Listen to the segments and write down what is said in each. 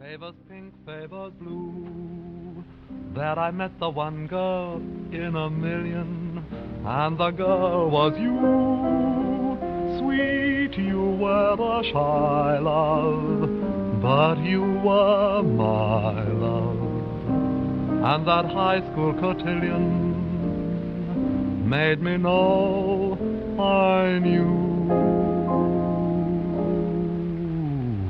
Favors pink, favors blue. There I met the one girl in a million, and the girl was you. Sweet, you were the shy love, but you were my love. And that high school cotillion made me know I knew.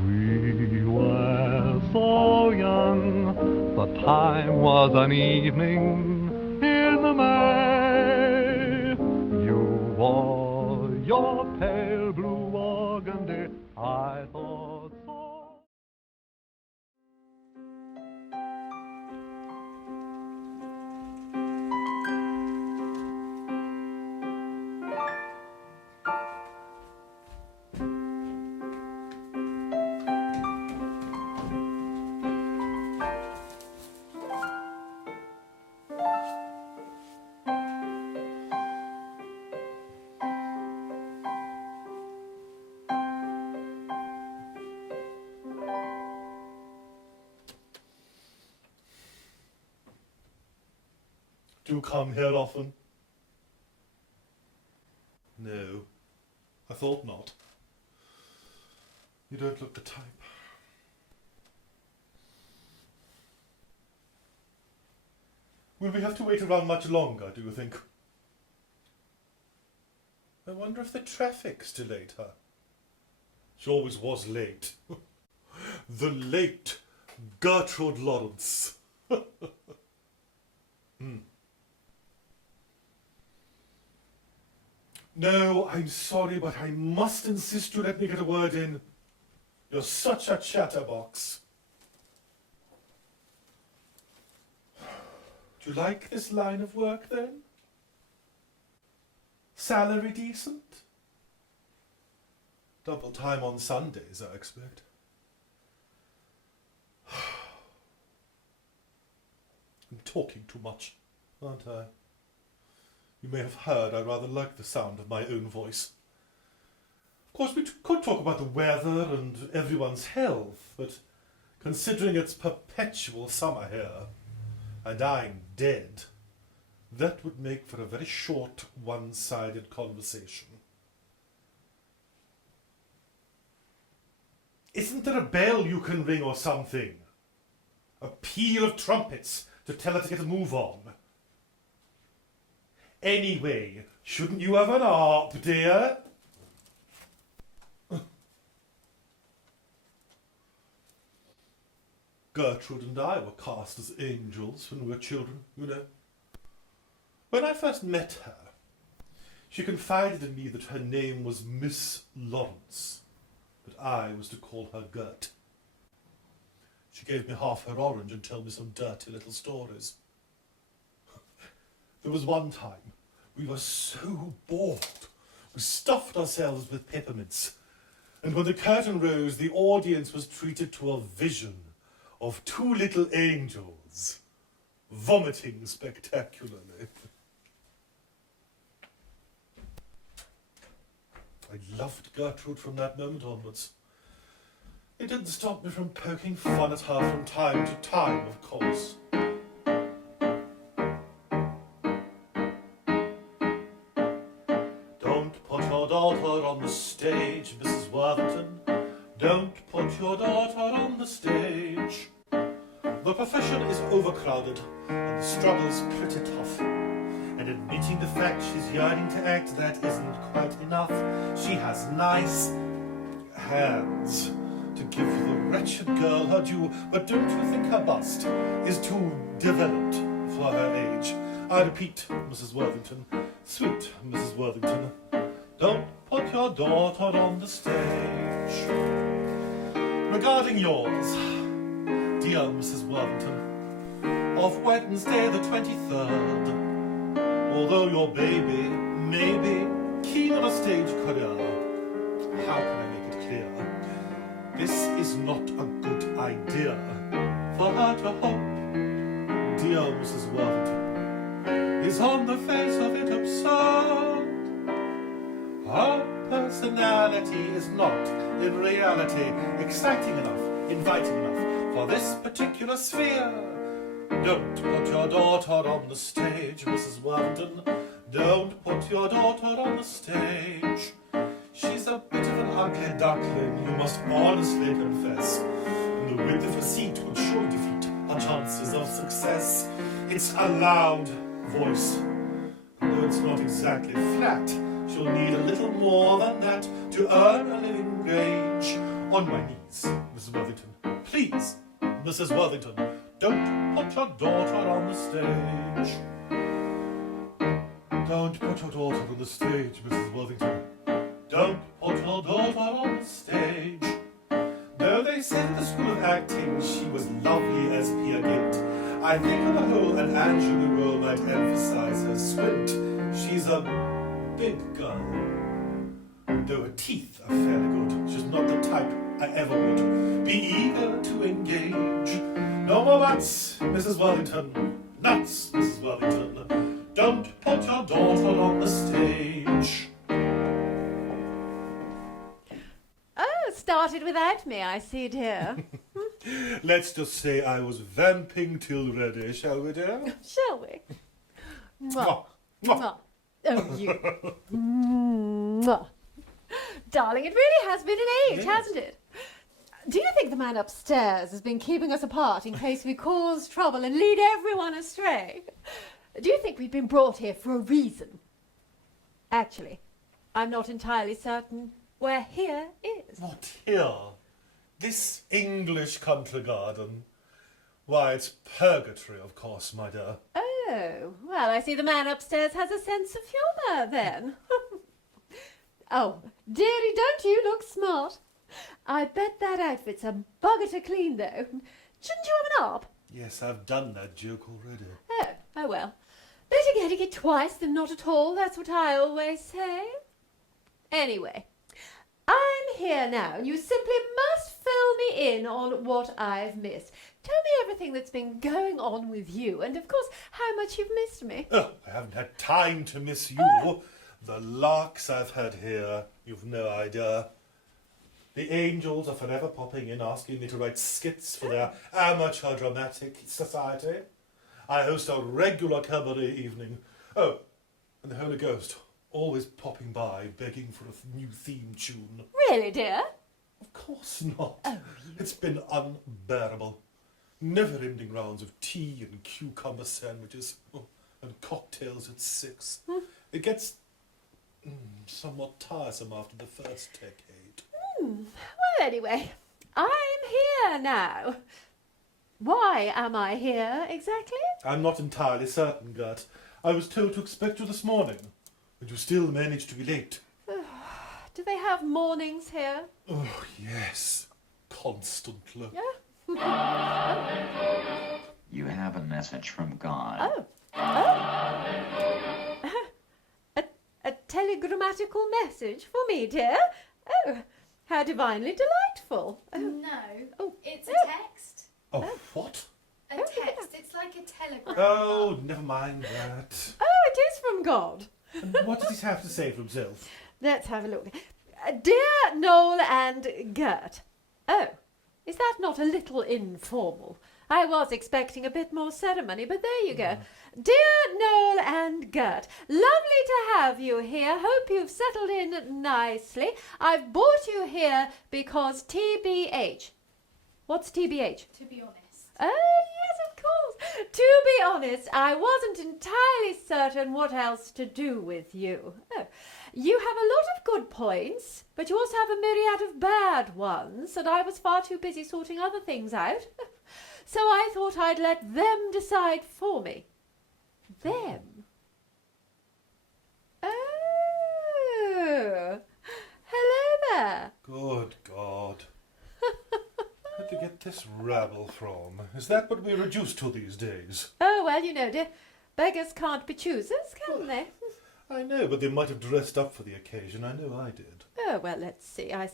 We were so young, the time was an evening in May. You wore your pale blue organdy, I thought so. Do you come here often? No, I thought not. You don't look the type. Will we have to wait around much longer, do you think? I wonder if the traffic's delayed her. She always was late. The late Gertrude Lawrence. No, I'm sorry, but I must insist you let me get a word in. You're such a chatterbox. Do you like this line of work, then? Salary decent? Double time on Sundays, I expect. I'm talking too much, aren't I? You may have heard I rather like the sound of my own voice. Of course, we could talk about the weather and everyone's health, but considering it's perpetual summer here, and I'm dead, that would make for a very short, one-sided conversation. Isn't there a bell you can ring or something? A peal of trumpets to tell her to get a move on? Anyway, shouldn't you have an harp, dear? Gertrude and I were cast as angels when we were children, you know. When I first met her, she confided in me that her name was Miss Lawrence, but I was to call her Gert. She gave me half her orange and told me some dirty little stories. There was one time we were so bored, we stuffed ourselves with peppermints, and when the curtain rose, the audience was treated to a vision of two little angels vomiting spectacularly. I loved Gertrude from that moment onwards. It didn't stop me from poking fun at her from time to time, of course. Daughter on the stage, Mrs. Worthington. Don't put your daughter on the stage. The profession is overcrowded and the struggle's pretty tough. And admitting the fact she's yearning to act, that isn't quite enough. She has nice hands to give the wretched girl her due. But don't you think her bust is too developed for her age? I repeat, Mrs. Worthington, sweet Mrs. Worthington, don't put your daughter on the stage. Regarding yours, dear Mrs. Worthington, of Wednesday the 23rd, although your baby may be keen on a stage career, how can I make it clear? This is not a good idea for her to hope, dear Mrs. Worthington, is on the face of it absurd. Her personality is not, in reality, exciting enough, inviting enough for this particular sphere. Don't put your daughter on the stage, Mrs. Worthington. Don't put your daughter on the stage. She's a bit of an ugly duckling, you must honestly confess. And the width of her seat would surely defeat her chances of success. It's a loud voice. Though it's not exactly flat, she'll need a little more than that to earn a living wage. On my knees, Mrs. Worthington. Please, Mrs. Worthington, don't put your daughter on the stage. Don't put your daughter on the stage, Mrs. Worthington. Don't put your daughter on the stage. Though they said in the school of acting she was lovely as Peer Gynt, I think on the whole an Angela role might emphasize her squint. She's a big girl. Though her teeth are fairly good, she's not the type I ever would be eager to engage. No more buts, Mrs. Worthington. Nuts, Mrs. Worthington. Don't put your daughter on the stage. Oh, started without me, I see, dear. Let's just say I was vamping till ready, shall we, dear? Shall we? Mwah. Mwah. Mwah. Oh, you. Mwah. Darling, it really has been an age, Yes. hasn't it? Do you think the man upstairs has been keeping us apart in case we cause trouble and lead everyone astray? Do you think we've been brought here for a reason? Actually, I'm not entirely certain where here is. What here? This English country garden? Why, it's Purgatory, of course, my dear. Oh, well, I see the man upstairs has a sense of humour, then. Oh, dearie, don't you look smart? I bet that outfit's a bugger to clean, though. Shouldn't you have an op? Yes, I've done that joke already. Oh well. Better getting it twice than not at all, that's what I always say. Anyway, I'm here now, and you simply must fill me in on what I've missed. Tell me everything that's been going on with you, and of course, how much you've missed me. Oh, I haven't had time to miss you. The larks I've had here, you've no idea. The angels are forever popping in asking me to write skits for their amateur dramatic society. I host a regular cabaret evening. Oh, and the Holy Ghost, always popping by, begging for a new theme tune. Really, dear? Of course not. Oh, It's been unbearable. Never-ending rounds of tea and cucumber sandwiches, and cocktails at 6. It gets somewhat tiresome after the first decade. Well, anyway, I'm here now. Why am I here, exactly? I'm not entirely certain, Gert. I was told to expect you this morning, but you still managed to be late. Do they have mornings here? Oh, yes. Constantly. You have a message from God. A telegrammatical message for me, dear? Oh, how divinely delightful. No, it's a text. Oh, what? A text. It's like a telegram. Oh, never mind that. Oh, it is from God. And what does he have to say for himself? Let's have a look. Dear Noel and Gert. Oh, is that not a little informal? I was expecting a bit more ceremony, but there you go. Dear Noel and Gert, lovely to have you here. Hope you've settled in nicely. I've brought you here because TBH. What's TBH? To be honest. Oh, yes, of course. To be honest, I wasn't entirely certain what else to do with you. Oh, you have a lot of good points, but you also have a myriad of bad ones, and I was far too busy sorting other things out. So I thought I'd let them decide for me. Them? Oh, hello there. Good God. Where'd you get this rabble from? Is that what we're reduced to these days? Oh, well, you know, dear, beggars can't be choosers, can they? I know, but they might have dressed up for the occasion. I know I did. Oh, well, let's see. I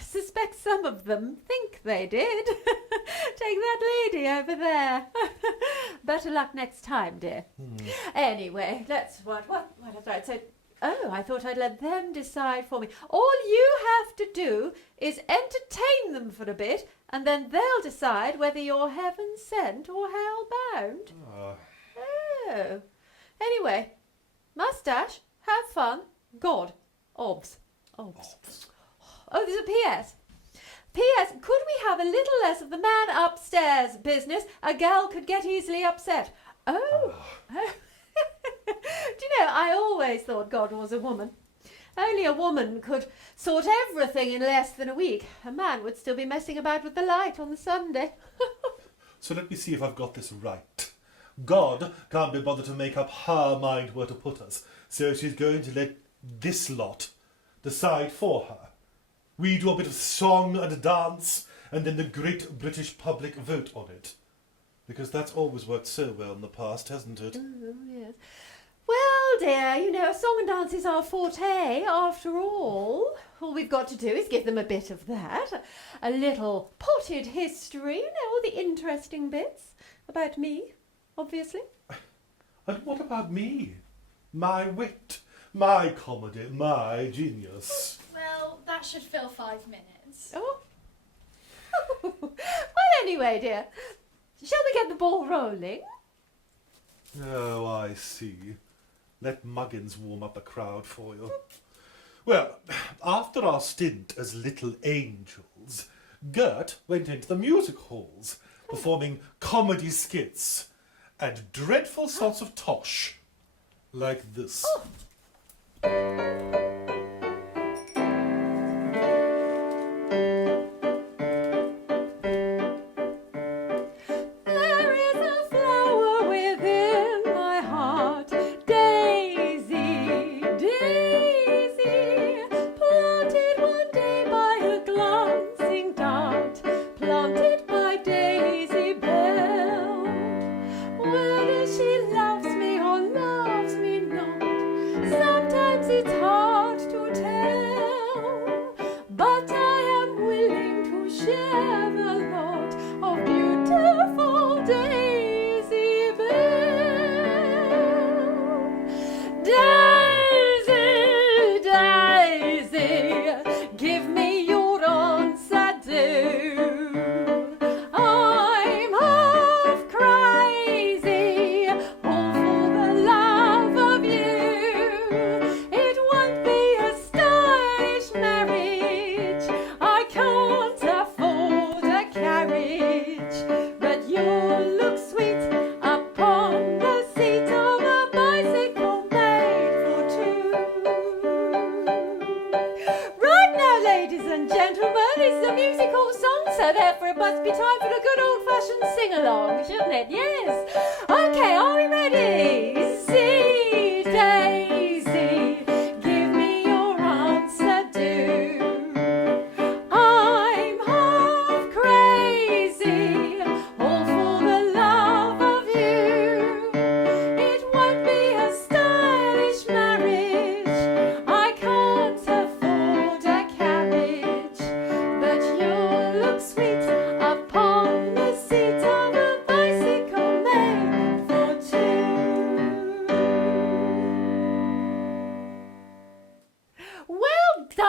suspect some of them think they did. Take that lady over there. Better luck next time, dear. Anyway, let's... What have I... So, Oh, I thought I'd let them decide for me. All you have to do is entertain them for a bit, and then they'll decide whether you're heaven sent or hell bound. Oh. Anyway, mustache, have fun, God, obs. Oh, there's a P.S. P.S. Could we have a little less of the man upstairs business? A gal could get easily upset. Oh. Do you know, I always thought God was a woman. Only a woman could sort everything in less than a week. A man would still be messing about with the light on the Sunday. So let me see if I've got this right. God can't be bothered to make up her mind where to put us, so she's going to let this lot decide for her. We do a bit of song and dance, and then the great British public vote on it. Because that's always worked so well in the past, hasn't it? Oh, yes. Well, dear, you know, song and dance is our forte, after all. All we've got to do is give them a bit of that. A little potted history, you know, all the interesting bits. About me, obviously. And what about me? My wit, my comedy, my genius. Well, that should fill 5 minutes. Oh. Well, anyway, dear, shall we get the ball rolling? Oh, I see. Let Muggins warm up the crowd for you. Well, after our stint as little angels, Gert went into the music halls, performing comedy skits and dreadful sorts of tosh, like this.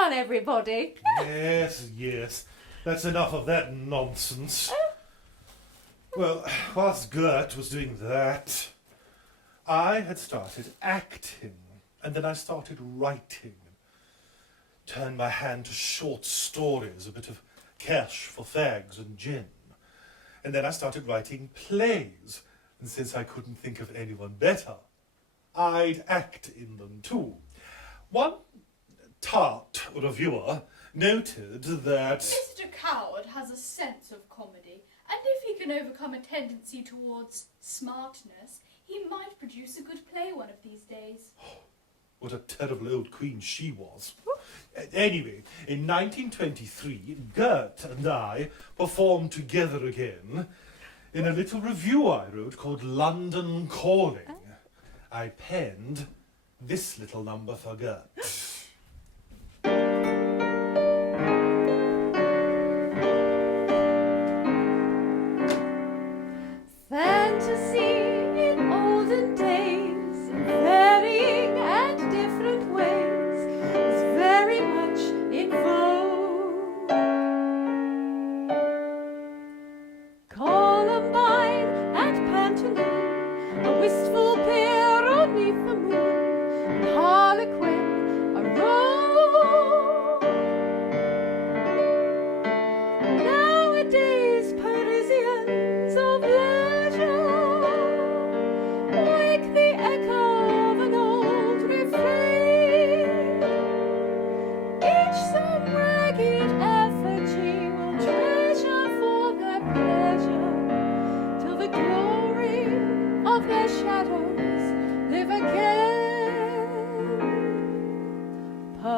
Everybody. Yes. That's enough of that nonsense. Well, whilst Gert was doing that, I had started acting, and then I started writing. Turned my hand to short stories, a bit of cash for fags and gin. And then I started writing plays, and since I couldn't think of anyone better, I'd act in them too. One tart reviewer noted that Mr. Coward has a sense of comedy, and if he can overcome a tendency towards smartness, he might produce a good play one of these days. What a terrible old queen she was. Anyway, in 1923, Gert and I performed together again in a little review I wrote called London Calling. I penned this little number for Gert. Fantasy in olden days, varying and different ways.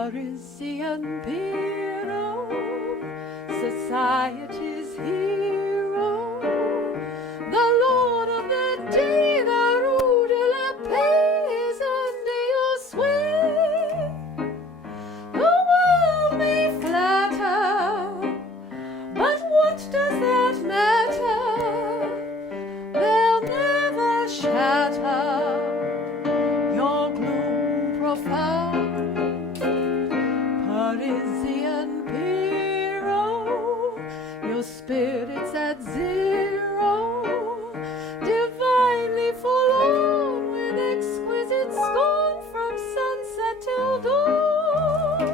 Parisian Pierrot, society's hero, the lord of the day, the Rue de la Paix is under your sway. The world may flatter, but what does that matter? They'll never shatter your gloom profound. Parisian Pierrot, your spirit's at zero, divinely forlorn with exquisite scorn from sunset till dawn.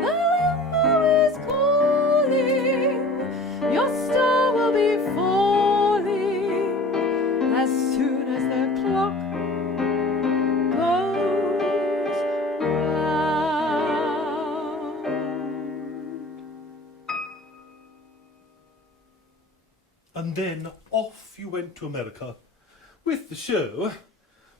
The limbo is calling, your star will be falling as soon as the clock goes round. And then off you went to America with the show,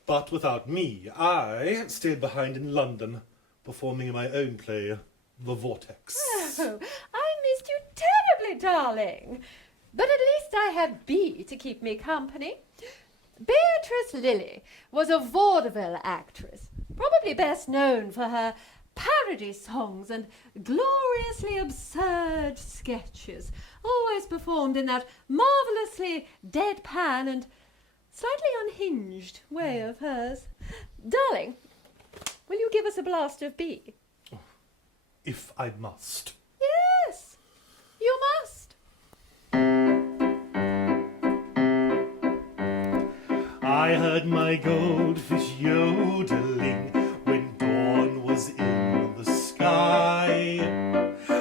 but without me. I stayed behind in London, performing in my own play, The Vortex. Oh, I missed you terribly, darling. But at least I had Bea to keep me company. Beatrice Lilly was a vaudeville actress, probably best known for her parody songs and gloriously absurd sketches, always performed in that marvellously deadpan and slightly unhinged way of hers. Darling, will you give us a blast of Bea? If I must. Yes, you must. I heard my goldfish yodeling when dawn was in the sky.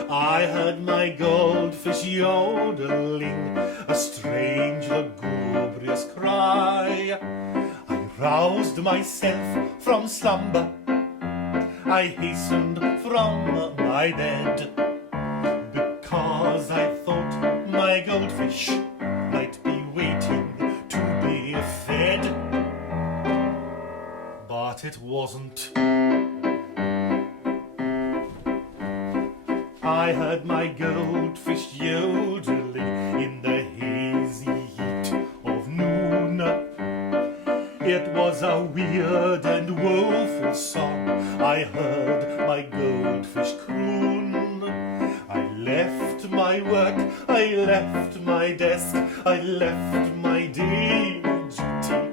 I heard my goldfish yodeling, a strange lugubrious cry. I roused myself from slumber, I hastened from my bed, because I thought my goldfish might be waiting to be fed. But it wasn't. I heard my goldfish yodeling in the hazy heat of noon. It was a weird and woeful song. I heard my goldfish croon. I left my work, I left my desk, I left my daily duty,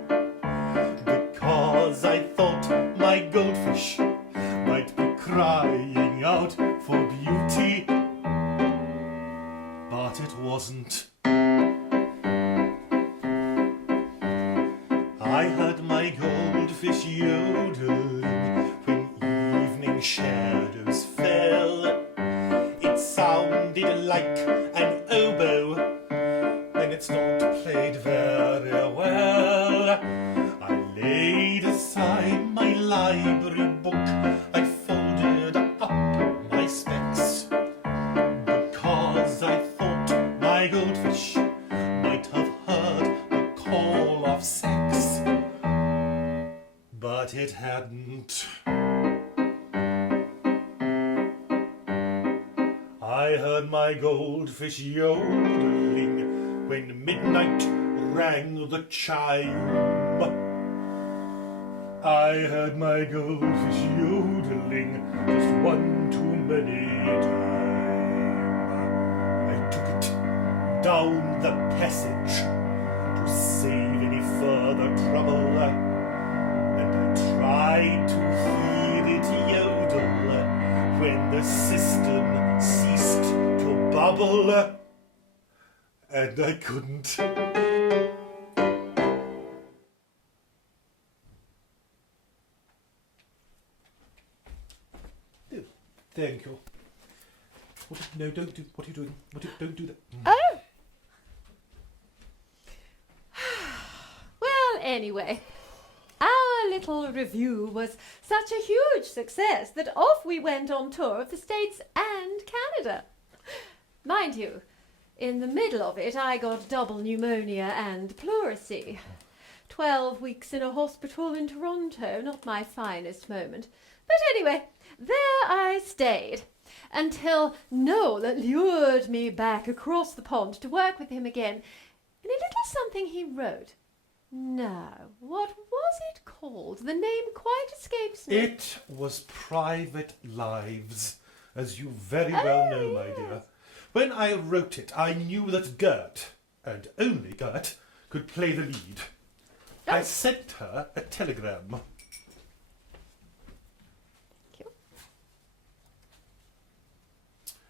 because I thought my goldfish might be crying out for beauty. But it wasn't. I heard my goldfish yodeling when evening shadows fell. It sounded like an oboe when it's not played very well. I laid aside my library book, I folded up my specs, because I thought my goldfish might have heard the call of sex. But it hadn't. I heard my goldfish yodeling when midnight rang the chime. I heard my goldfish yodeling just one too many time. I took it down the passage to save any further trouble, and I tried to hear it yodel when the system ceased to bubble, and I couldn't. Thank you. No, don't do. What are you doing? Don't do that. Oh! Well, anyway, our little review was such a huge success that off we went on tour of the States and Canada. Mind you, in the middle of it I got double pneumonia and pleurisy. 12 weeks in a hospital in Toronto, not my finest moment. But anyway, there I stayed until Noel lured me back across the pond to work with him again in a little something he wrote. Now, what was it called? The name quite escapes me. It was Private Lives, as you very well know, my dear. When I wrote it, I knew that Gert, and only Gert, could play the lead. I sent her a telegram. Thank you.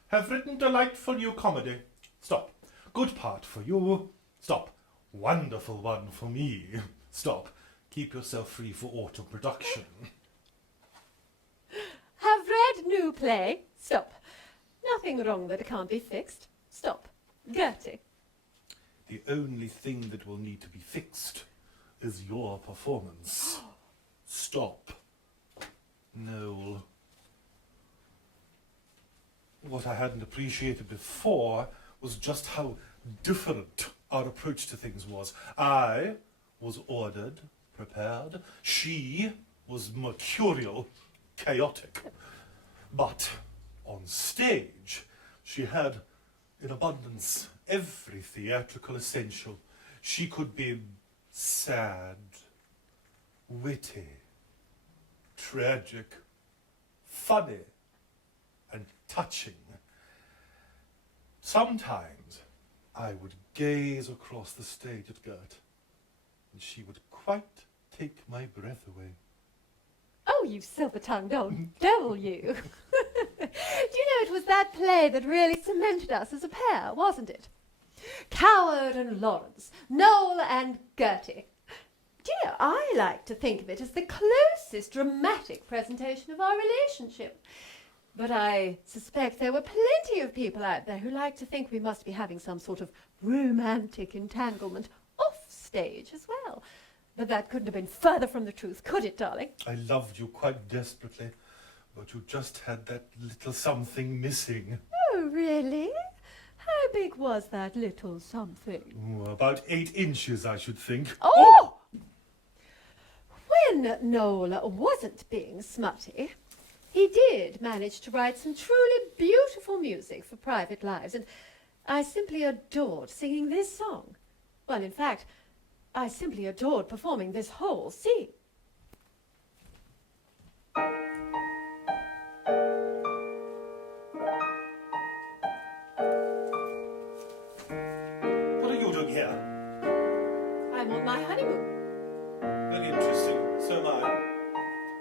Have written delightful new comedy. Stop. Good part for you. Stop. Wonderful one for me. Stop. Keep yourself free for autumn production. Have read new play. Stop. Nothing wrong that can't be fixed. Stop. Gertie. The only thing that will need to be fixed is your performance. Stop. Noel. What I hadn't appreciated before was just how different our approach to things was. I was ordered, prepared. She was mercurial, chaotic. But on stage, she had in abundance every theatrical essential. She could be sad, witty, tragic, funny, and touching. Sometimes I would gaze across the stage at Gert, and she would quite take my breath away. Oh, you silver-tongued old devil, you. Do you know it was that play that really cemented us as a pair, wasn't it? Coward and Lawrence, Noel and Gertie. Do you know, I like to think of it as the closest dramatic presentation of our relationship. But I suspect there were plenty of people out there who like to think we must be having some sort of romantic entanglement off stage as well. But that couldn't have been further from the truth, could it, darling? I loved you quite desperately, but you just had that little something missing. Oh, really? How big was that little something? Oh, about 8 inches, I should think. Oh! When Noel wasn't being smutty, he did manage to write some truly beautiful music for Private Lives, and I simply adored singing this song. Well, in fact, I simply adored performing this whole scene. What are you doing here? I'm on my honeymoon. Very interesting. So am I.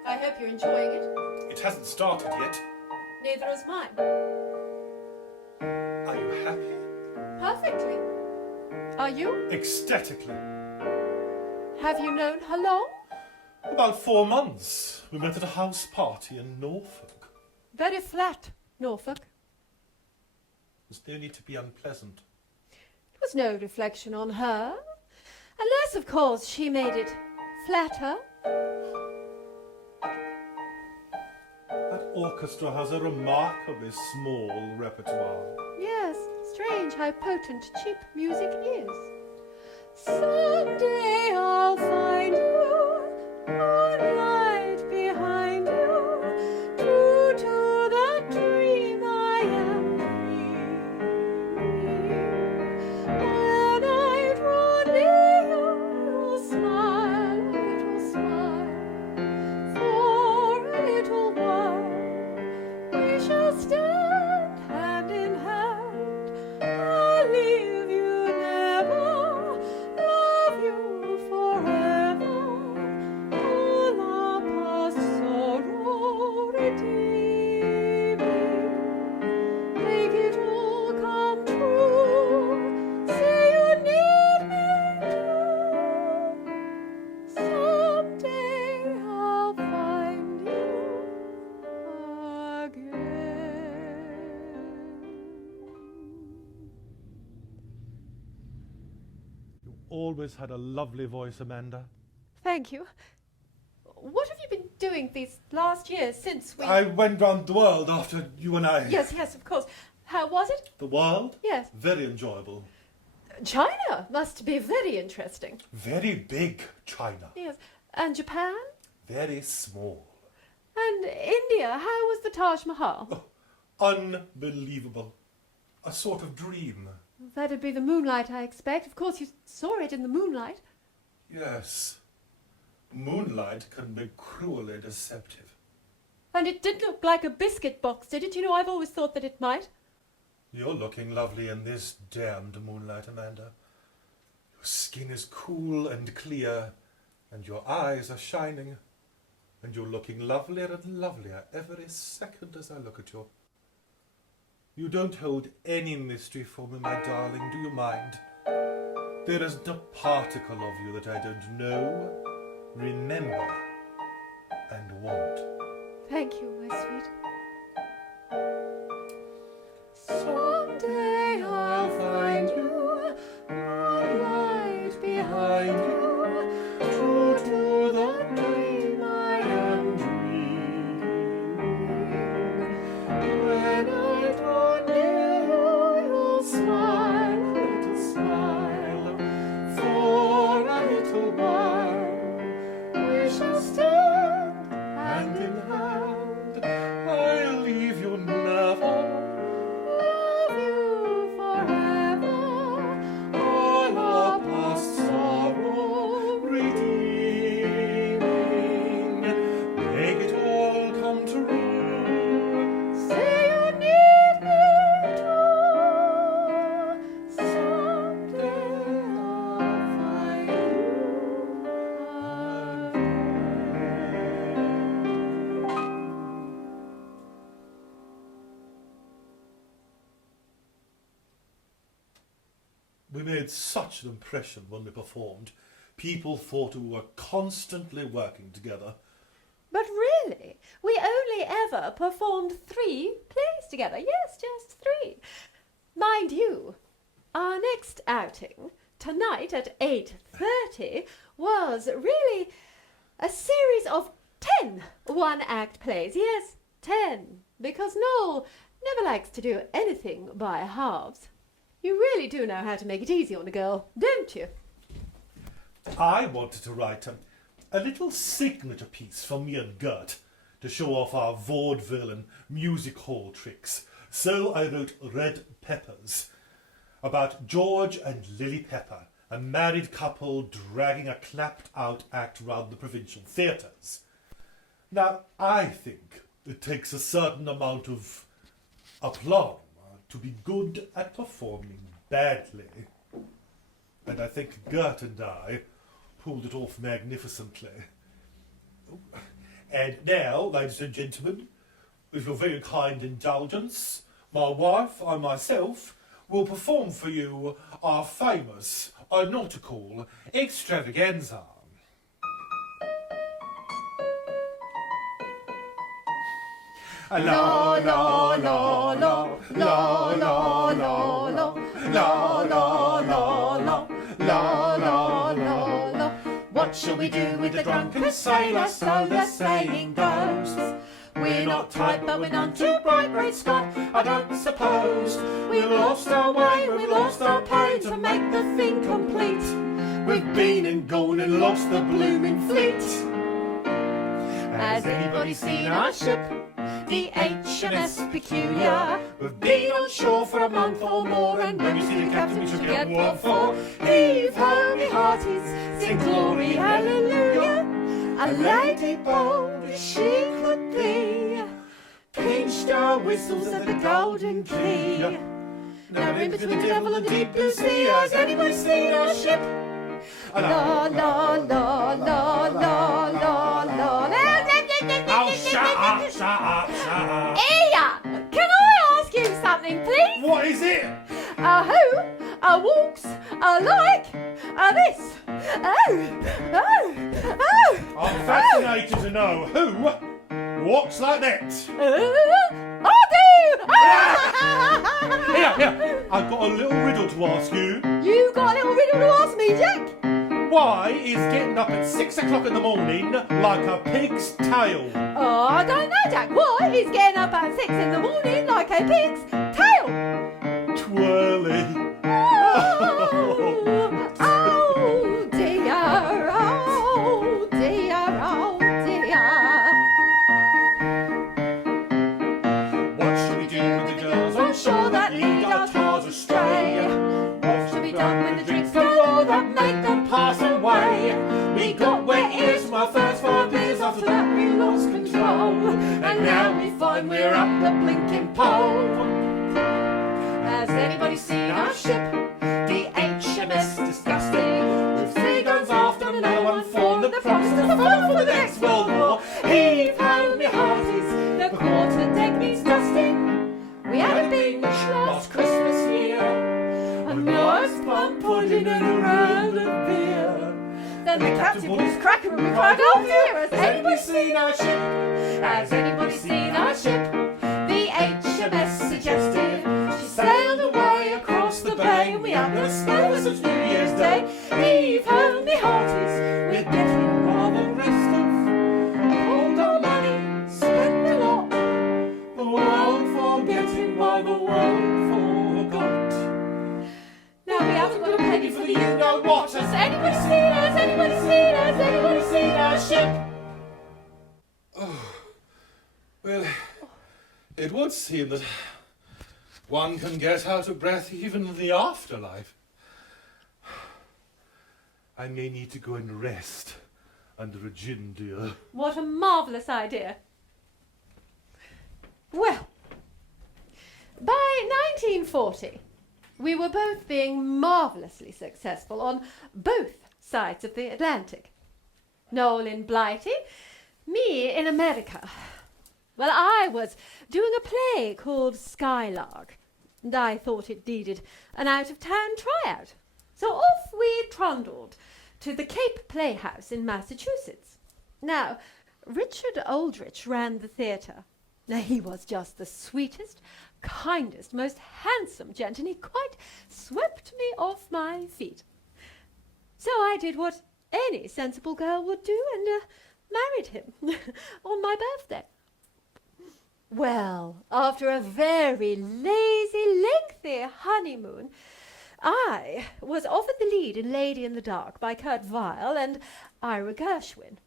I hope you're enjoying it. It hasn't started yet. Neither is mine. Are you happy? Perfectly. Are you? Ecstatically. Have you known her long? About 4 months. We met at a house party in Norfolk. Very flat, Norfolk. There's no need to be unpleasant. It was no reflection on her. Unless, of course, she made it flatter. That orchestra has a remarkably small repertoire. Yes, strange how potent cheap music is. Someday I'll find you, moonlight behind you, true to the dream I am dreaming. When I draw near, you'll smile, for a little while. We shall stand hand in hand. I'll leave you never, love you forever. All our past sorrow redeeming. Make it all come true. Say you need me too. Someday I'll find you again. You always had a lovely voice, Amanda. Thank you. What have you been doing these last years since we... I went round the world after you and I. Yes, of course. How was it? The world? Yes. Very enjoyable. China must be very interesting. Very big China. Yes. And Japan? Very small. And India, how was the Taj Mahal? Unbelievable. A sort of dream. That'd be the moonlight, I expect. Of course, you saw it in the moonlight. Yes. Moonlight can be cruelly deceptive. And it did look like a biscuit box, did it? You know, I've always thought that it might. You're looking lovely in this damned moonlight, Amanda. Your skin is cool and clear, and your eyes are shining, and you're looking lovelier and lovelier every second as I look at you. You don't hold any mystery for me, my darling, do you mind? There isn't a particle of you that I don't know, remember, and want. Thank you, my sweet. Someday I'll find you, moonlight behind you, true to the dream I am dreaming. When I draw near you, you'll smile a little smile. For a little while we shall stand hand in hand. I'll leave you never, love you forever. All our past sorrow redeeming, make it all come true. Say you need me too. Someday I'll find you again. We made such an impression when we performed. People thought we were constantly working together. But really, we only ever performed 3 plays together. Yes, just 3. Mind you, our next outing, tonight at 8:30, was really a series of 10 one-act plays. Yes, 10, because Noel never likes to do anything by halves. You really do know how to make it easy on a girl, don't you? I wanted to write a little signature piece for me and Gert to show off our vaudeville and music hall tricks. So I wrote Red Peppers, about George and Lily Pepper, a married couple dragging a clapped-out act round the provincial theatres. Now, I think it takes a certain amount of aplomb to be good at performing badly. And I think Gert and I pulled it off magnificently. And now, ladies and gentlemen, with your very kind indulgence, my wife and myself will perform for you our famous nautical extravaganza. La la la la la la la la la la la la la la. What shall we do with the drunken sailor? So the saying goes. We're not tight, but we're none too bright, great Scott. I don't suppose we've lost our way, we've lost our pay to make the thing complete. We've been and gone and lost the blooming fleet. Has anybody seen our ship? The H&S Peculiar. We've been on shore for a month or more, and when you see the captain, you should get what for. Heave ho, me hearties, sing glory, hallelujah. A lady bold as she could be, pinched our whistles at the Golden Key. Now in between the devil and the deep blue sea, has anybody seen our ship? La la la la la la la. Oh, shut up, shut up, shut up. Ian, can I ask you something, please? What is it? A who, a walks, a like, a this. Oh. I'm fascinated to know who walks like that. I do! Here, I've got a little riddle to ask you. You got a little riddle to ask me, Jack? Why is getting up at 6 o'clock in the morning like a pig's tail? Oh, I don't know, Jack. What is getting up at 6 in the morning like a pig's tail? Twirly. Oh, oh dear, oh dear, oh dear. our first 4 beers, after that we lost control. And now we find we're at the blinking pole. Has anybody seen our ship? The HMS disgusting, with 3 guns aft and another one forward, the promise to fight for the next World War. Heave ho, me hearties, The quarter deck needs dusting. We had a binge last Christmas year, a nice plum pudding and a round of beer. Then the captain put his cracker and we cried, oh dear, has anybody seen our ship? Has anybody seen our ship? The HMS Suggestive. She sailed away across the bay and we haven't a smell since New Year's Day. Heave ho, me hearties, we're getting rather restive. Pulled our money, spent a lot, the world forgetting while the world forgot. Now we haven't got a penny for the you-know-what. Has anybody seen us? Anybody seen us? Anybody seen our ship? well, it would seem that one can get out of breath even in the afterlife. I may need to go and rest under a gin, dear. What a marvellous idea. Well, by 1940, we were both being marvellously successful on both sides of the Atlantic. Noel in Blighty, me in America. Well, I was doing a play called Skylark, and I thought it needed an out-of-town tryout. So off we trundled to the Cape Playhouse in Massachusetts. Now, Richard Aldrich ran the theatre. Now, he was just the sweetest, kindest, most handsome gent, and he quite swept me off my feet. So I did what any sensible girl would do and married him on my birthday. Well, after a very lazy, lengthy honeymoon, I was offered the lead in Lady in the Dark by Kurt Weill and Ira Gershwin.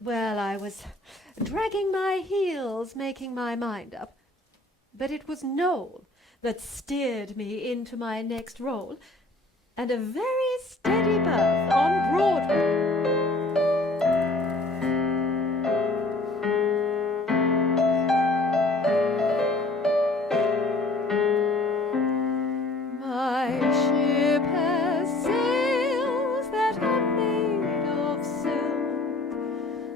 Well, I was dragging my heels, making my mind up. But it was Noel that steered me into my next role, and a very steady berth on Broadway. My ship has sails that are made of silk.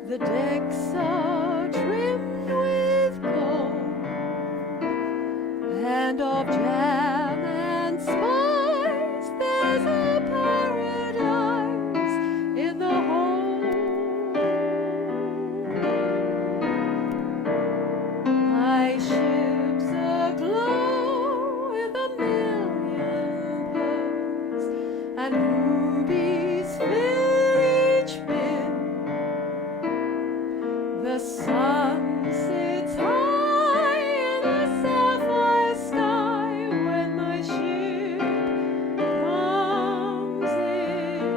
The decks are trimmed with gold, and of jam and spice there's a paradise in the hold. My ship's aglow with a million pearls, and rubies fill each bin. The sun sits high in a sapphire sky when my ship comes in.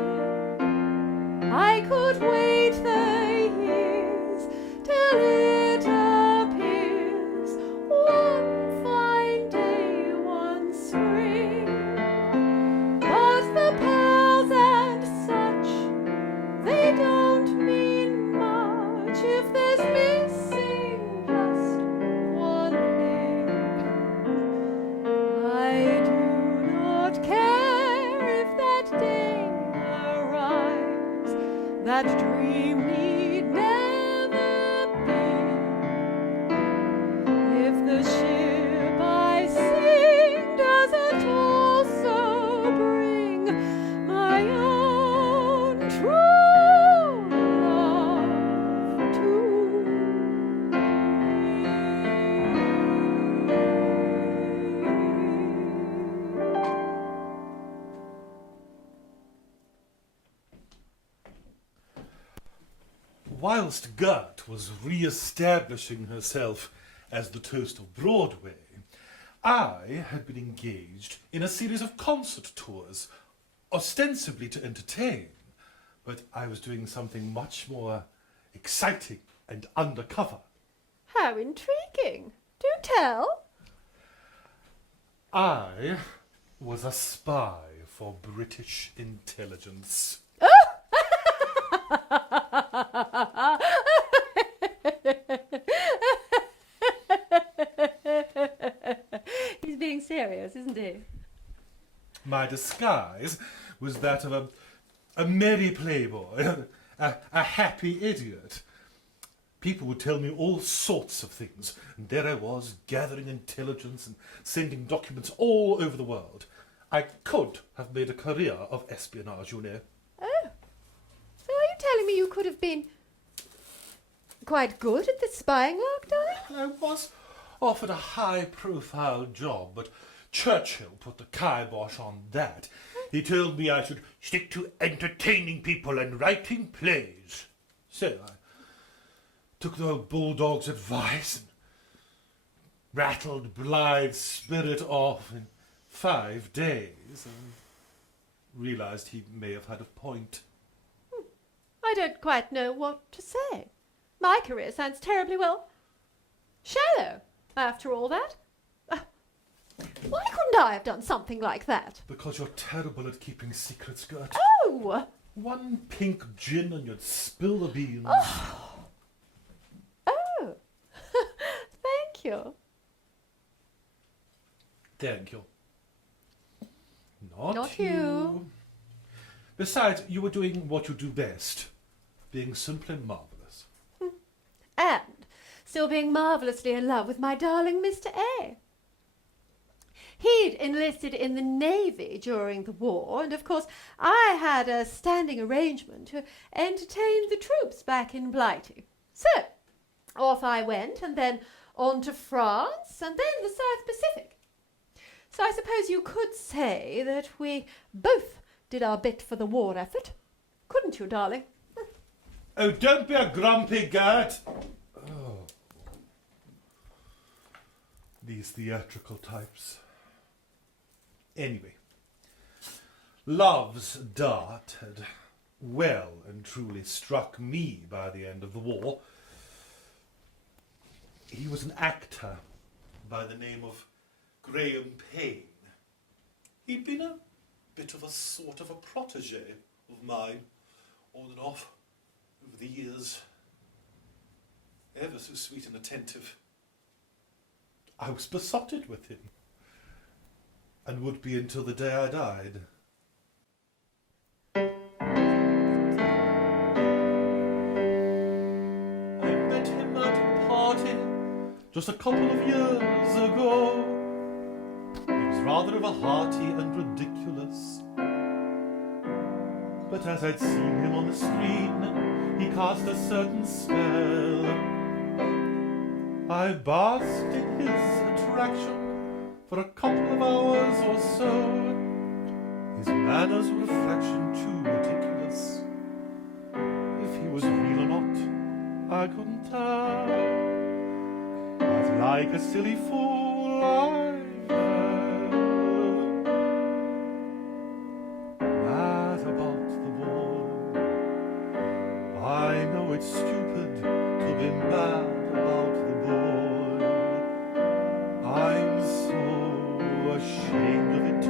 I could wait 30 years till it appears one fine day, one spring. But the pearls and such, they don't mean much if there's missing just one thing. I do not care if that day arrives, that dream need never be. If the ship I sing doesn't also bring my own true love to me. Whilst Gert was re-establishing herself as the toast of Broadway, I had been engaged in a series of concert tours, ostensibly to entertain, but I was doing something much more exciting and undercover. How intriguing. Do tell. I was a spy for British intelligence. He's being serious, isn't he? My disguise was that of a merry playboy, a happy idiot. People would tell me all sorts of things, and there I was, gathering intelligence and sending documents all over the world. I could have made a career of espionage, you know. Oh. So are you telling me you could have been quite good at the spying work, darling? I was offered a high-profile job, but Churchill put the kibosh on that. He told me I should stick to entertaining people and writing plays. So I took the old bulldog's advice and rattled Blythe's spirit off in 5 days and realised he may have had a point. I don't quite know what to say. My career sounds terribly, well, shallow after all that. Why couldn't I have done something like that? Because you're terrible at keeping secrets, Gert. Oh! One pink gin and you'd spill the beans. Oh! Thank you. Thank you. Not Not you. Besides, you were doing what you do best, being simply marvellous. And still being marvellously in love with my darling Mr. A. He'd enlisted in the Navy during the war, and of course I had a standing arrangement to entertain the troops back in Blighty. So, off I went, and then on to France, and then the South Pacific. So I suppose you could say that we both did our bit for the war effort. Couldn't you, darling? Oh, don't be a grumpy, Gert. Oh. These theatrical types. Anyway, Love's dart had well and truly struck me by the end of the war. He was an actor by the name of Graham Payne. He'd been a bit of a sort of a protege of mine, on and off, over the years. Ever so sweet and attentive. I was besotted with him, and would be until the day I died. I met him at a party just a couple of years ago. He was rather of a hearty and ridiculous, but as I'd seen him on the screen, he cast a certain spell. I basked in his attraction for a couple of hours or so. His manners were a fraction too ridiculous. If he was real or not, I couldn't tell. But like a silly fool, I fell. Mad about the boy. I know it's stupid to be mad about the boy. I'm so ashamed of it,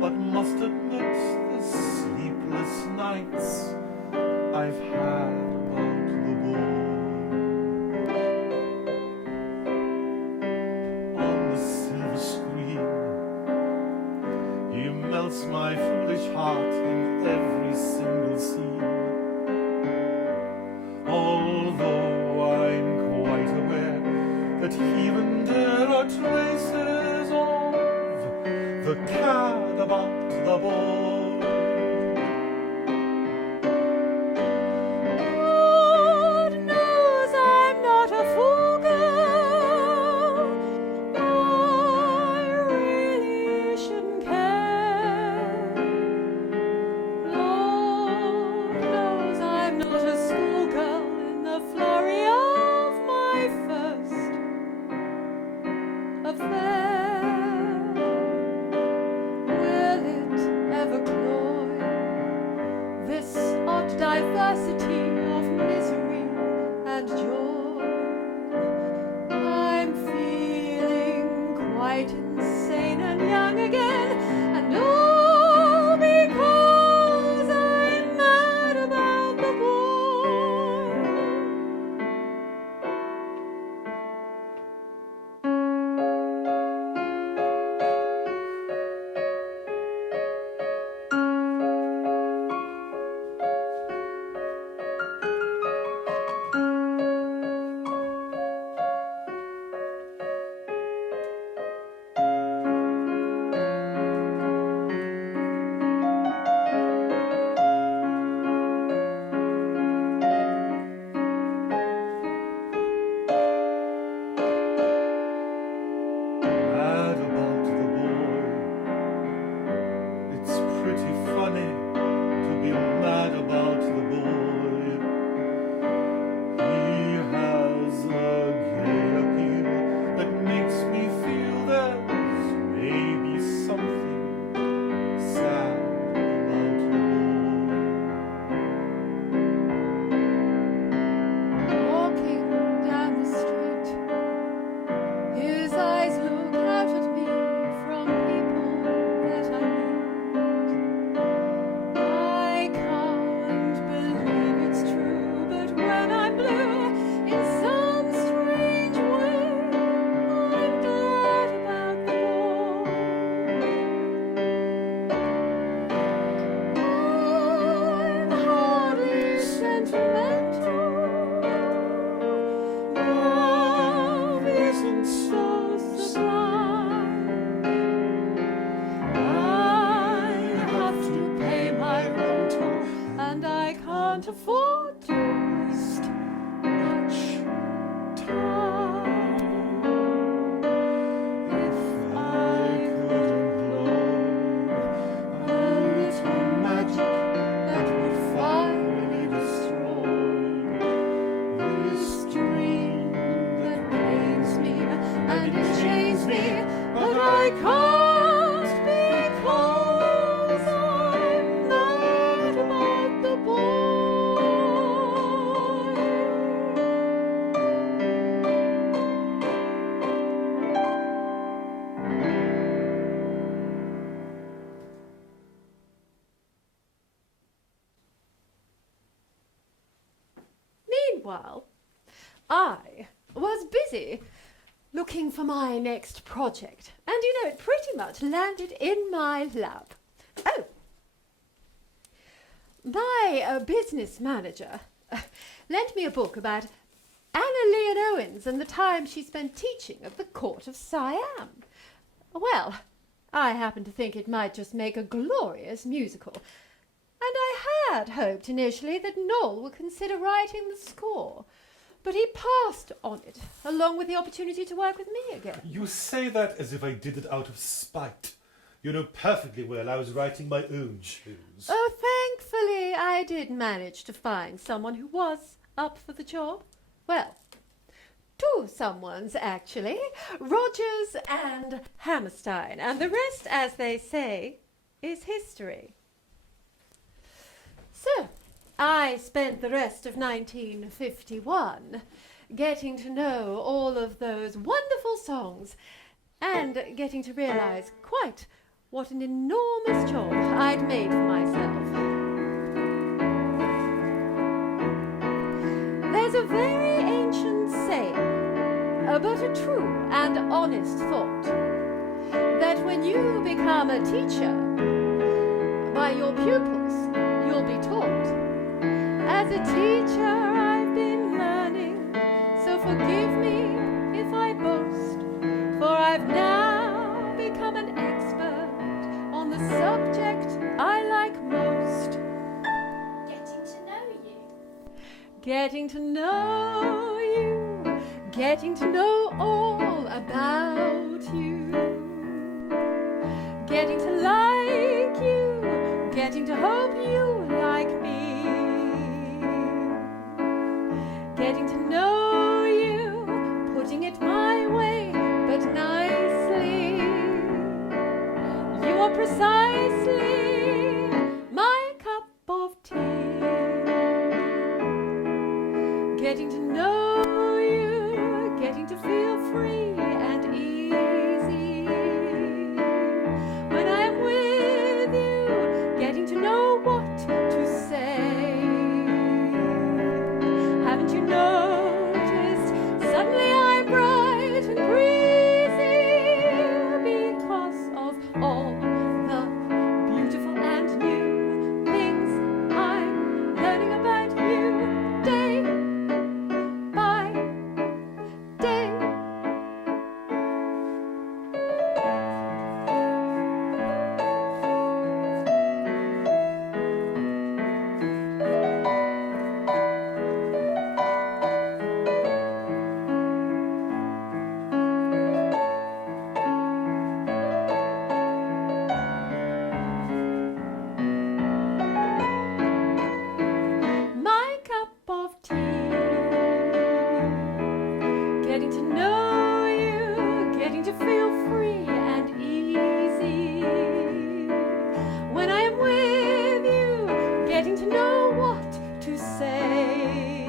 but must admit the sleepless nights I've had about the boy. On the silver screen, he melts my foolish heart in every single scene. Although I'm quite aware that here and there are traces of the cad about the boy. Lord knows I'm not a fool girl. I really shouldn't care. Lord knows I'm not a schoolgirl in the flurry of my first affair. Will it ever cloy this odd diversity of misery and joy? I'm feeling quite insane and young again, and all because I'm mad about the boy. can't afford to waste much time. If I could employ a little magic that would finally destroy this dream that pains me and it chains me, but I can't because I'm mad about the boy. Meanwhile, I was busy looking for my next project, and you know, it pretty much landed in my lap. Oh, my business manager lent me a book about Anna Leon Owens and the time she spent teaching at the court of Siam. Well, I happened to think it might just make a glorious musical, and I had hoped initially that Noel would consider writing the score, but he passed on it, along with the opportunity to work with me again. You say that as if I did it out of spite. You know perfectly well I was writing my own shoes. Oh, thankfully I did manage to find someone who was up for the job. Well, two someones, actually. Rogers and Hammerstein. And the rest, as they say, is history. So, I spent the rest of 1951 getting to know all of those wonderful songs and getting to realise quite what an enormous job I'd made for myself. There's a very ancient saying, but a true and honest thought, that when you become a teacher, by your pupils you'll be taught. As a teacher I've been learning, so forgive me if I boast, for I've now become an expert on the subject I like most. Getting to know you. Getting to know you, getting to know all about you, getting to like you, getting to hope you like me. Getting to know you, putting it my way, but nicely. You are precisely my cup of tea. Getting to know you, getting to feel free and easy. When I am with you, getting to know what to say. Haven't you noticed? Suddenly I'm bright and breezy because of all the beautiful and new things I'm learning about you day by day. My cup of tea. Getting to know you, getting to feel free and easy. When I am with you, getting to know what to say.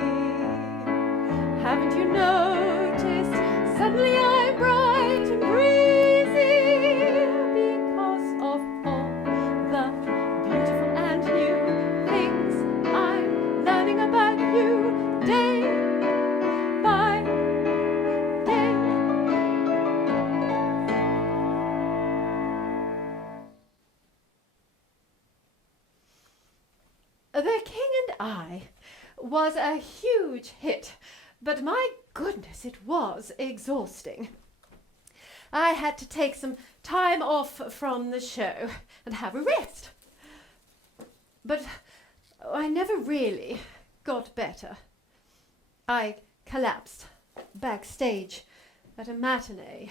Haven't you noticed? Suddenly I'm bright and breezy because of all the beautiful and new things I'm learning about you day by day. The King and I was a huge hit, but my goodness, it was exhausting. I had to take some time off from the show and have a rest. But Oh, I never really got better. I collapsed backstage at a matinee.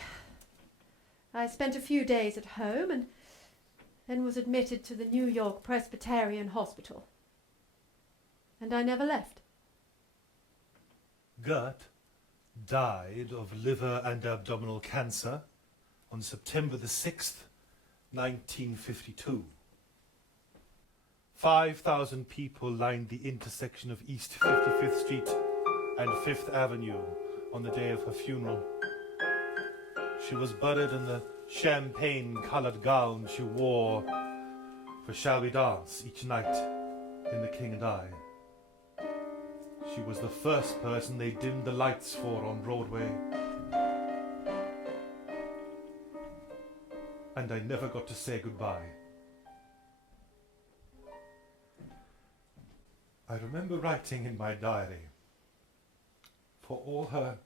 I spent a few days at home and then was admitted to the New York Presbyterian Hospital. And I never left. Gert died of liver and abdominal cancer on September the 6th, 1952. 5,000 people lined the intersection of East 55th Street and 5th Avenue on the day of her funeral. She was buried in the champagne-coloured gown she wore for Shall We Dance each night in The King and I. She was the first person they dimmed the lights for on Broadway. And I never got to say goodbye. I remember writing in my diary, for all her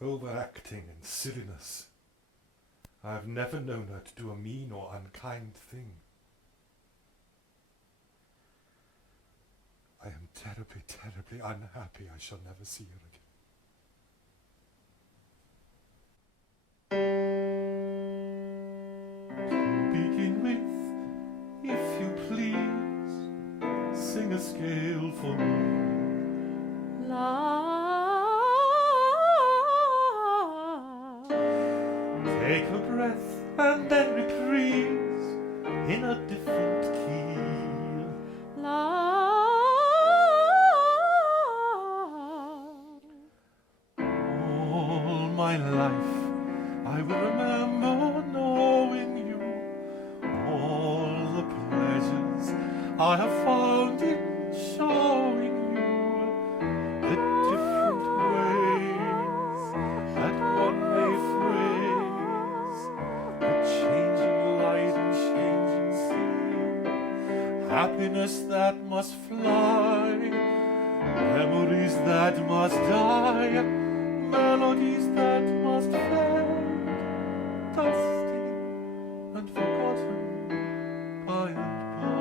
overacting and silliness, I have never known her to do a mean or unkind thing. I am terribly, terribly unhappy I shall never see her again. To begin with, if you please, sing a scale for me. Take a breath and then reprise in a different key. All my life I will remember knowing you, all the pleasures I have found in showing you the different ways that one may phrase the changing light and changing sea, happiness that must fly, memories that must die, melodies that must fade, dusty and forgotten by and by.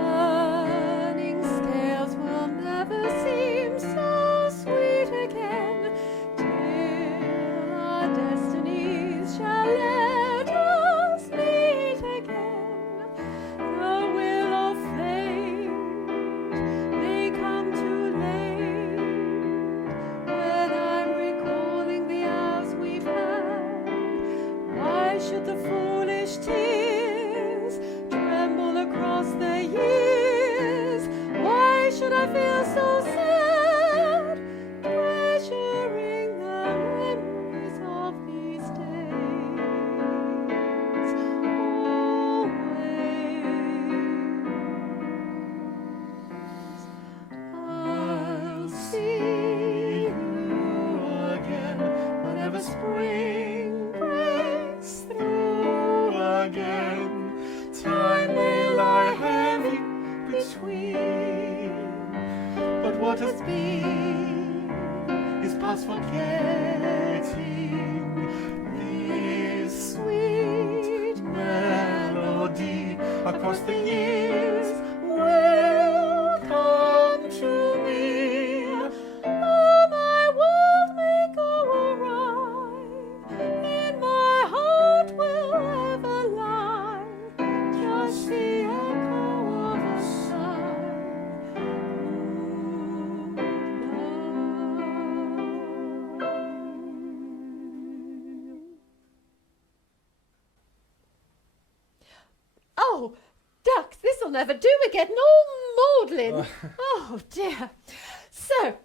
Learning scales will never seem so sweet again, till our destinies shall let us meet again. The will of fate may come too late, when I'm recalling the hours we've had. Why should the foolish tears tremble across the years? Why should I feel so sad, treasuring the memories of these days? Always I'll see you again whenever spring breaks through again. Time may lie heavy between, but what has been is past forgetting. This sweet melody across the years will come to me. Though my world may go awry, in my heart will ever lie just the echo of a sigh. Oh, ducks, this'll never do. We're getting all maudlin. Oh, dear. So,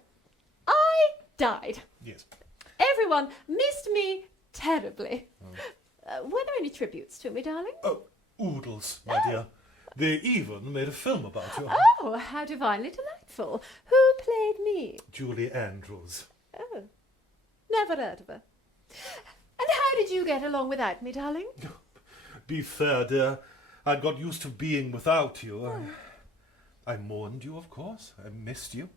I died. Yes. Everyone missed me terribly. Were there any tributes to me, darling? Oh, oodles, my dear. They even made a film about you. Oh, how divinely delightful. Who played me? Julie Andrews. Oh, never heard of her. And how did you get along without me, darling? Be fair, dear. I'd got used to being without you. I mourned you, of course. I missed you.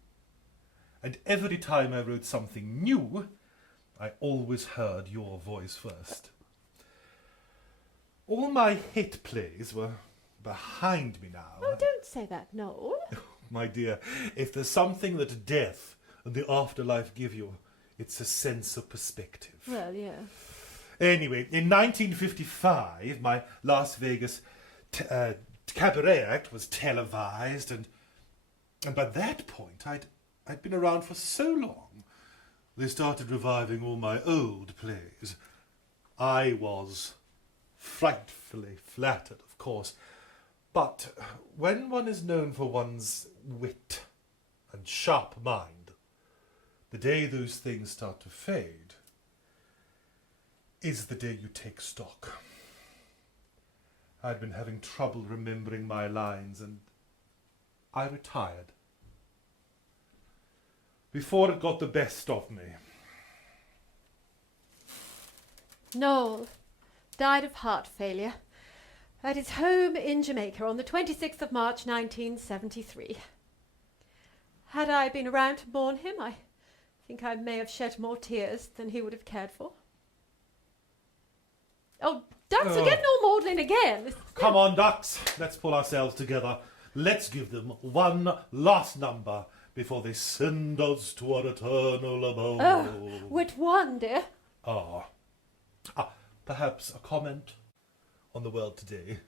And every time I wrote something new, I always heard your voice first. All my hit plays were behind me now. Oh, don't say that, Noel. My dear, if there's something that death and the afterlife give you, it's a sense of perspective. Well, yeah. Anyway, in 1955, my Las Vegas cabaret act was televised, and by that point, I'd been around for so long, they started reviving all my old plays. I was frightfully flattered, of course, but when one is known for one's wit and sharp mind, the day those things start to fade is the day you take stock. I'd been having trouble remembering my lines, and I retired before it got the best of me. Noel died of heart failure at his home in Jamaica on the 26th of March 1973. Had I been around to mourn him, I think I may have shed more tears than he would have cared for. Oh, ducks are getting all maudlin again. Come on, ducks, let's pull ourselves together. Let's give them one last number before they send us to our eternal abode. Oh, which one, dear? Perhaps a comment on the world today.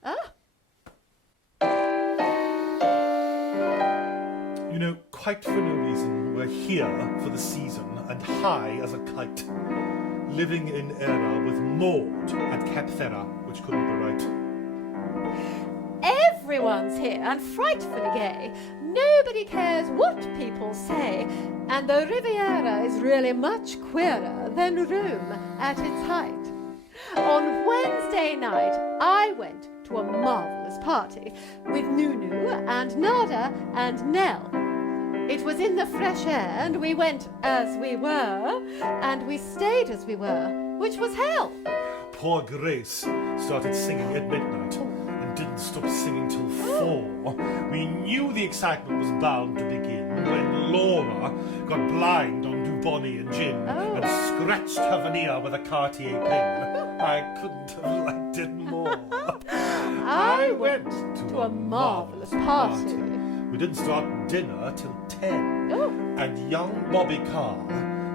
You know, quite for no reason, we're here for the season and high as a kite, living in era with Maud at Cap Ferra, which couldn't be right. Everyone's here and frightfully gay. Nobody cares what people say. And the Riviera is really much queerer than Rome at its height. On Wednesday night, I went to a marvellous party with Nunu and Nada and Nell. It was in the fresh air, and we went as we were, and we stayed as we were, which was hell. Poor Grace started singing at midnight and didn't stop singing till 4. We knew the excitement was bound to begin when Laura got blind on Dubonnet and gin and scratched her veneer with a Cartier pen. I couldn't have liked it more. I went to a marvellous party. We didn't start dinner till 10. And young Bobby Carr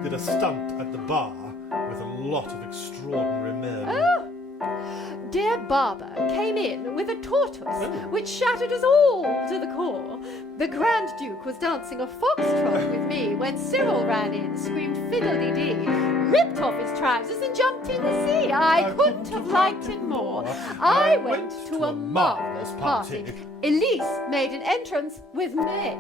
did a stunt at the bar with a lot of extraordinary men. Dear Barbara came in with a tortoise, which shattered us all to the core. The Grand Duke was dancing a foxtrot with me when Cyril ran in, screamed fiddle-dee-dee, ripped off his trousers and jumped in the sea. I couldn't have liked it more. I went to a marvellous party. Elise made an entrance with me.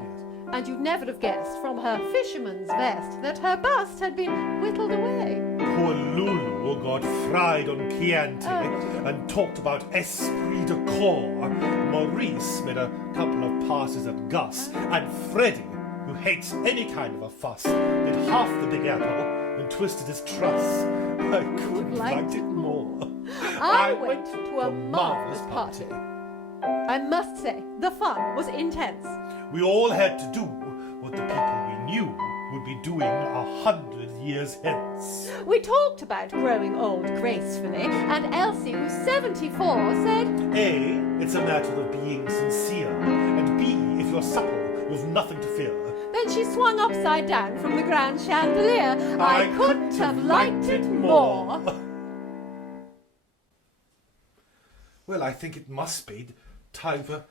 And you'd never have guessed from her fisherman's vest that her bust had been whittled away. Poor Lulu got fried on Chianti and talked about esprit de corps. Maurice made a couple of passes at Gus. And Freddie, who hates any kind of a fuss, did half the Big Apple and twisted his truss. I couldn't have liked it more. I went to a marvellous party. I must say, the fun was intense. We all had to do what the people we knew would be doing 100 years hence. We talked about growing old gracefully, and Elsie, who's 74, said, A, it's a matter of being sincere, and B, if you're supple, you've nothing to fear. Then she swung upside down from the grand chandelier. I couldn't have liked it more. Well, I think it must be time for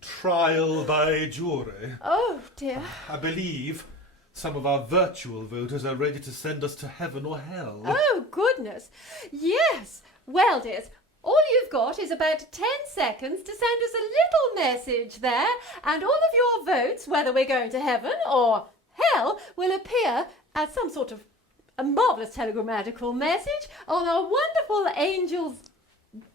trial by jury. Oh, dear. I believe some of our virtual voters are ready to send us to heaven or hell. Oh, goodness. Yes. Well, dears, all you've got is about 10 seconds to send us a little message there, and all of your votes, whether we're going to heaven or hell, will appear as some sort of a marvellous telegrammatical message on our wonderful angel's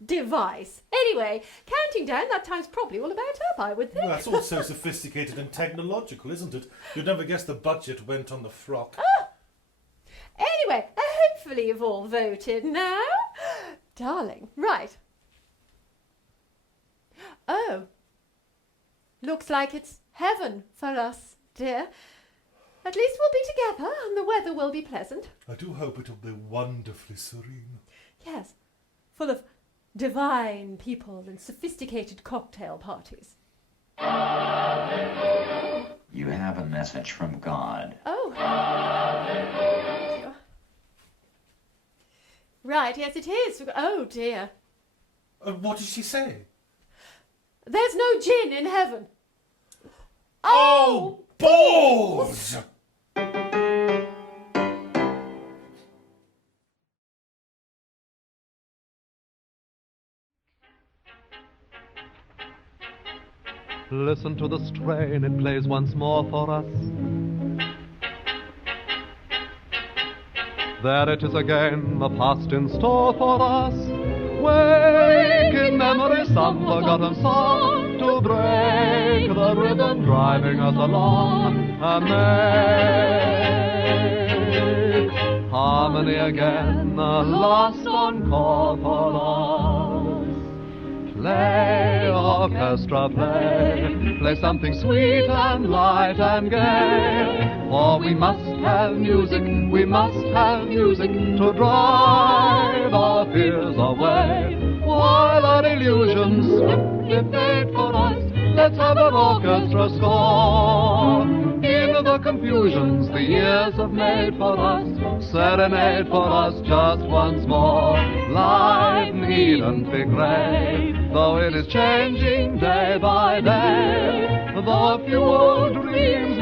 device. Anyway, counting down, that time's probably all about up, I would think. Well, that's all so sophisticated and technological, isn't it? You'd never guess the budget went on the frock. Anyway, hopefully you've all voted now. Darling, right. Oh, looks like it's heaven for us, dear. At least we'll be together and the weather will be pleasant. I do hope it'll be wonderfully serene. Yes, full of divine people and sophisticated cocktail parties. You have a message from God. Oh. Right, yes it is. Oh dear. What did she say? There's no gin in heaven. Oh, balls! Listen to the strain, it plays once more for us. There it is again, the past in store for us. Wake in memory some forgotten song to break the rhythm driving us along and make harmony again, a last encore for us. Play, orchestra, play something sweet and light and gay. For we must have music to drive our fears away. While our illusions swiftly fade for us, let's have an orchestra score. In the confusions the years have made for us, serenade for us just once more. Life needn't be grey, though it is changing day by day. Though a few old dreams